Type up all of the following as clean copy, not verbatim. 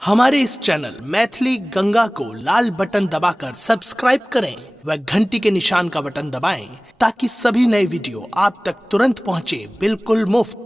हमारे इस चैनल मैथिली गंगा को लाल बटन दबाकर सब्सक्राइब करें व घंटी के निशान का बटन दबाएं ताकि सभी नए वीडियो आप तक तुरंत पहुंचे बिल्कुल मुफ्त।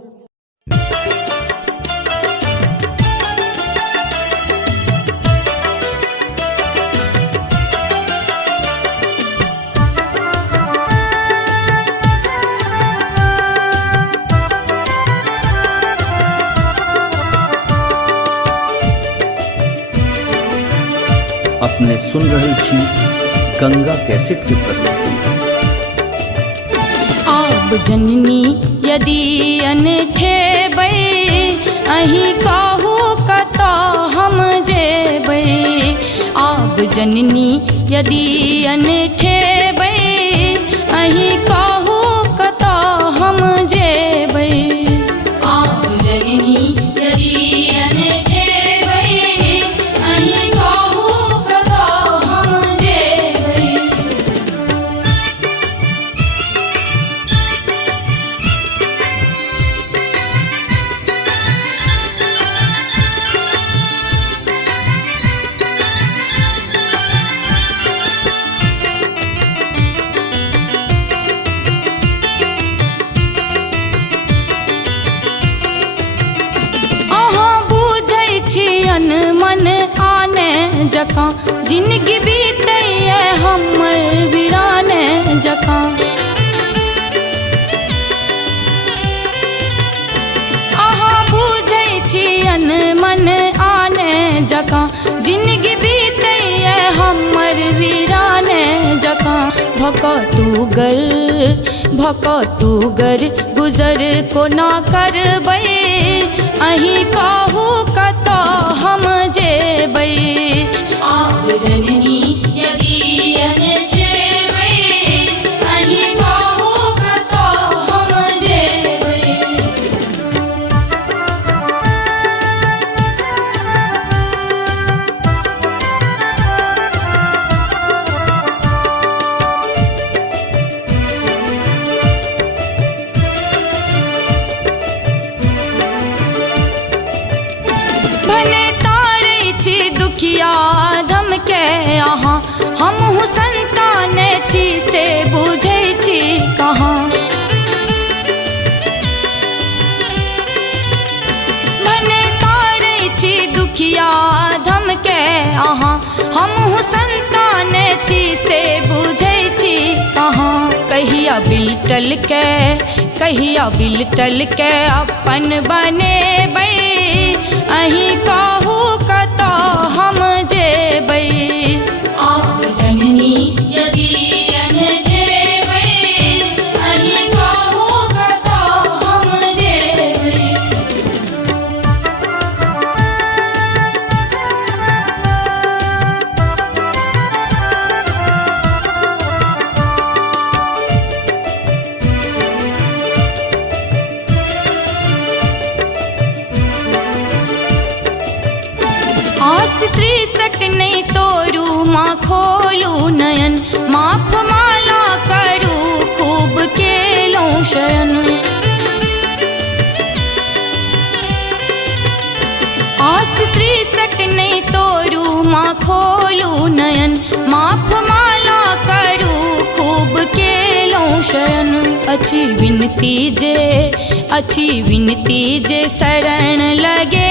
अपने सुन रही छी गंगा कैसेट की प्रस्तुति। आब जननी यदि अनठेबै अहीं कहू कतऽ हम जेबै। आब जननी यदि अनठेबै अहीं कहू कतऽ हम जेबै। आब जननी यदि मन आने जकाँ जिंदगी बीतैये हमर वीराने जकाँ। अहाँ बुझै छियन मन आने जकाँ जिंदगी बीतैये हमर वीराने जकाँ। भकटूगर गुजर कोना करबै अहीं कहू कतऽ हम जेबै। आब जननी यदि अनठेबै अहीं कहू कतऽ हम जेबै। दुखिया धमके अहाँ हमहूँ संताने छी से बुझै छी कहाँ। मने तारै छी दुखिया धमके अहाँ हमहूँ संताने छी से बुझै छी कहाँ। कहिया बिलटल के अपन बनेबै अहीं कहू कतऽ हम जेबै। आब जननी यदि अनठेबै अहीं कहू कतऽ हम जेबै। शीर्षक नहीं तोरू माँ खोलू नयन माफ माला करू खूब केलूं शयन। आस शीर्षक नहीं तोरू माँ खोलू नयन माफ माला करू खूब केलूं शयन। अच्छी विनती जे शरण लगे